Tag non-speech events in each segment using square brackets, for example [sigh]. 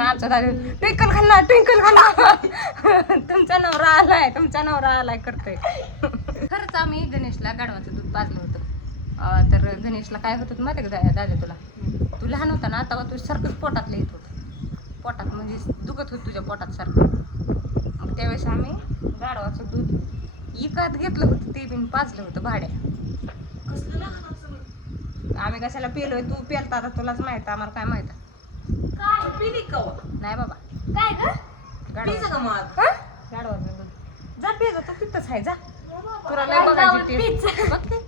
मग आमचा दादा ट्विंकल खाल्ला ट्विंकल खाल्ला. तुमचा नवरा आलाय तुमचा नवरा आलाय करतोय. खरंच आम्ही गणेशला गाढवाचं दूध पाजलं होतं. तर गणेशला काय होत होतं माहिती का दादा तुला? तू लहान होता ना तेव्हा तू सारखंच पोटातलं येत होतं. पोटात म्हणजे दुखत होत तुझ्या पोटात सारखं. मग त्यावेळेस आम्ही गाढवाचं दूध विकत घेतलं होतं ते बिन पाजलं होतं भाड्या. आम्ही कशाला पिलोय? तू पेलता आता तुलाच माहीत आम्हाला काय माहीत पिली नाही बाबा. काय ग? पिझा का मग? हं? दूध जा पे जा तू तिथंच आहे जा. तुला लय बघायची ते. बघ ते.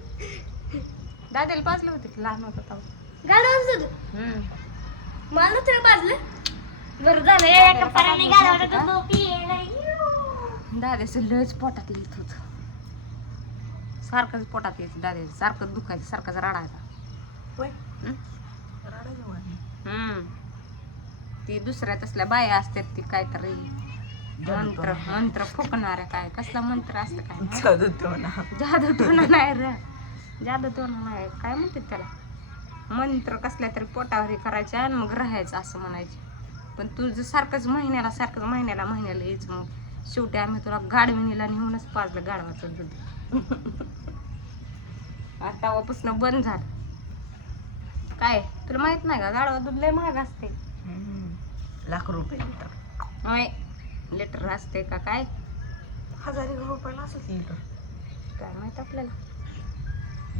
दादाला पाजलं होते की लहान होता तेव्हा. गाडवाचं दूध हम्म. मला तर पाजलं. बरं झालं एका पाराने गाडवाचं दूध पिये दाद्याचं लयच पोटात येत होत. सारखंच पोटात यायचं दाद्याचं सारखं दुखायचं सारखंच रडायचा. होय? रडायचं. हम्म. ती दुसऱ्या तसल्या बाया असतात ती काहीतरी मंत्र मंत्र फुकणाऱ्या काय? कसला मंत्र असतं काय. जादू तो ना जादू टोना नाही र. जादू टोना नाही. काय म्हणतात त्याला? मंत्र कसल्या तरी पोटावर करायचे आणि मग राहायचं असं म्हणायचे. पण तुझं सारखंच महिन्याला सारखंच महिन्याला महिन्याला यायचं मग. शेवटी आम्ही तुला गाडविणीला नेऊनच पाजलं गाडवाचं दूध. आता वापासून बंद झालं. काय? तुला माहीत नाही का? गाडवा दूध लय महाग असते. लाख रुपये लिटर. होय. लिटर असते का काय? हजार एक रुपयाला असंच लिटर. काय माहीत आपल्याला?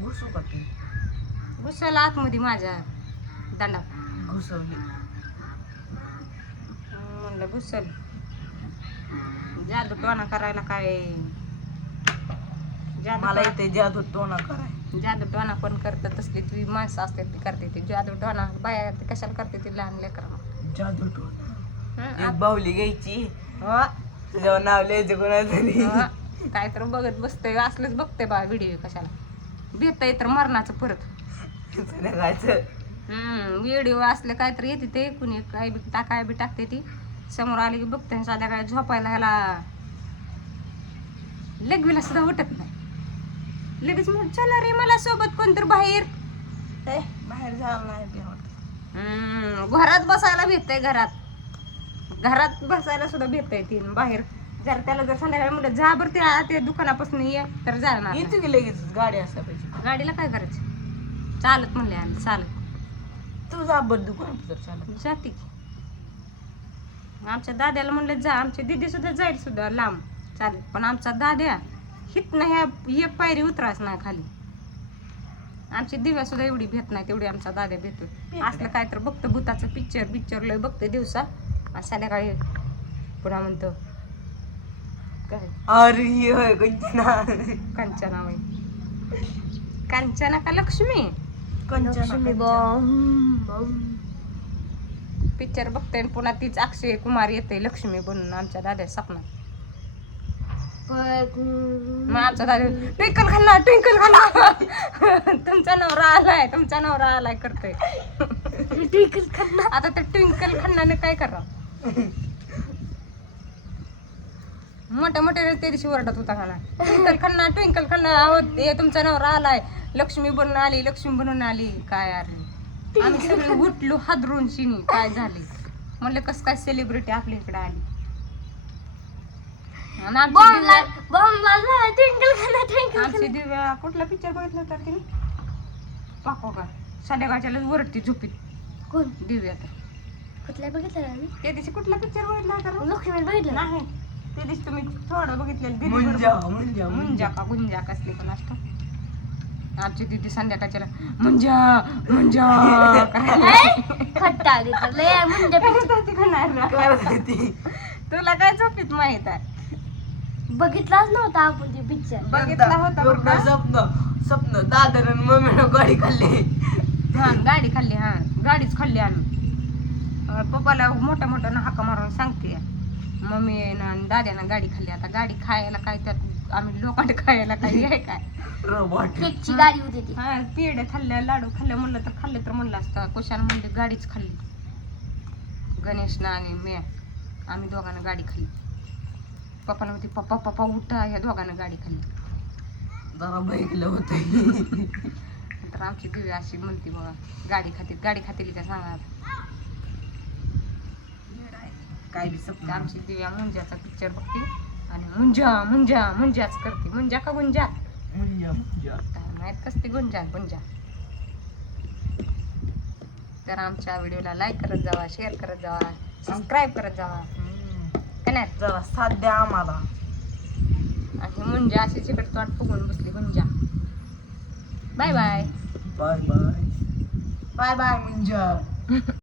घुसू का ती? घुसायला आतमध्ये माझ्या दंडात. घुसवली. म्हणलं घुसल. जादू टोना करायला काय? जादू मला टोना- येते जादू तो ना कराय. जादू टोना कोण करतं? तसली ती माणसं असतात ती करते ती. जादू टोना बाया कशाला करते ती लहान लेकरांना जादू हं, एक बाहुली घ्यायची. हो, तुझ्यावर नाव लिहायचं कोणातरी. काय तर बघत बसतंय. असलंच बघते बा व्हिडिओ कशाला. भेटतंय तर मरणाचं परत. संध्याकाळचं व्हिडिओ असले काय तर येते ते. कुणी काय बी टाकाय बी टाकते ती. समोर आली की बघते संध्याकाळी झोपायला ह्याला लेगवीला सुद्धा उठत नाही. लगेच मग चला रे मला सोबत कोणतर बाहेर. ए, बाहेर जायला नाही आवडत. हम्म, घरात बसायला भेटतंय घरात. घरात बसायला सुद्धा भेटतंय ती बाहेर. जर त्याला जर संध्याकाळी म्हणलं जा बरं त्या ते दुकानापासून ये तर जाणार. येते की लगेच? गाडी असल्या पाहिजे. गाडीला काय करायचं? चालत म्हणले आम्ही चालत. तू जा बरं दुकान चालत. जाते की. आमच्या दाद्याला म्हणलं जा. आमची दिदी सुद्धा जाईल सुद्धा लांब. चालेल. पण आमचा दाद्या हित नाही ह्या एक पायरी उतराच नाही खाली. आमची दिव्या सुद्धा एवढी भेट नाही तेवढी आमचा दाद्या भेटतो असलं काय तर बघतो भूताचं पिक्चर पिक्चर लय बघतो दिवसा. आणि संध्याकाळी पुन्हा म्हणतो. काय? अरे ही होय कंचना. कांचना कांचना का लक्ष्मी? कंचना पिक्चर बघते पुन्हा तीच अक्षय कुमार येते लक्ष्मी बनून आमच्या दाद्या सपनात. मग आमचा दादा ट्विंकल खाल्ला ट्विंकल खाल्ला तुमचा नवरा आलाय तुमचा नवरा आलाय करतोय. आता त्या ट्विंकल खन्नाने काय करावं? मोठ्या मोठ्या त्या दिवशी ओरडत होता खाना ट्विंकल खन्ना ट्विंकल खन्ना अहो ते तुमचा नवरा आलाय. लक्ष्मी बनून आली लक्ष्मी बनून आली. काय अरे? आम्ही सगळे उठलो हादरून शिनी. काय झाले? म्हणलं कसं काय सेलिब्रिटी आपल्या इकडे आली? आमची दिव्या- कुठला पिक्चर बघितला होता रे तिने? पाको का? संध्याकाळच्या वरती झोपीत. कोण? दिव्या तर कुठल्या बघितलं ना मी? त्या दिवशी कुठला पिक्चर बघितला होता रे? लक्ष्मी बघितलं. ना नाही. त्या दिवशी तुम्ही थोडं बघितलेलं दिदी मुंजा बरोबर. मुंजा. मुंजा का गुंजा कसली पण असतो. आमची दिदी संध्याकाळच्या मुंजा मुंजा [laughs] करायला खट्टा देतात लय म्हणजे होती का नाही ना? काय ती? तुला काय झोपीत माहीत आहे? बघितलाच नव्हता आपण ते पिक्चर बघितला होता का? स्वप्न स्वप्न दादर आणि मम्मीनं गाडी खाल्ली. हा गाडी खाल्ली हा. गाडीच खाल्ली आम्ही. पप्पाला मोठ्या मोठ्या हाका मारून सांगते. मम्मी ना दाद्यानं गाडी खाल्ली. आता गाडी खायला काय त्यात आम्ही लोकांना खायला काय आहे काय? रोबोट केकची गाडी होती ती. हा पेढे खाल्ले लाडू खाल्ले म्हणलं तर खाल्ले तर म्हणलं असतं. कुशाला म्हणले गाडीच खाल्ली. गणेशनं आणि मी आम्ही दोघांना गाडी खाल्ली. पप्पाला म्हणते पप्पा पप्पा उठा. ह्या दोघांना गाडी खाल्ली. जरा बघितलं होतं. तर आमची दिव्या अशी म्हणते बघा गाडी खाते गाडी खातेली का सांगा. काय बी सपन आमची दिव्या मुंजाचा पिक्चर बघते. आणि मुंजा मुंजा मुंजाच करते. मुंजा का गुंजा? काय माहीत कसते गुंजा गुंजा. तर आमच्या व्हिडिओला लाईक करत जावा शेअर करत जावा सबस्क्राईब करत जावा. का नाही? जरा साथ द्या आम्हाला. आणि मुंजा अशी चिकट तोंड फुगून बसली Munja. Bye bye bye bye bye bye Munja. [laughs]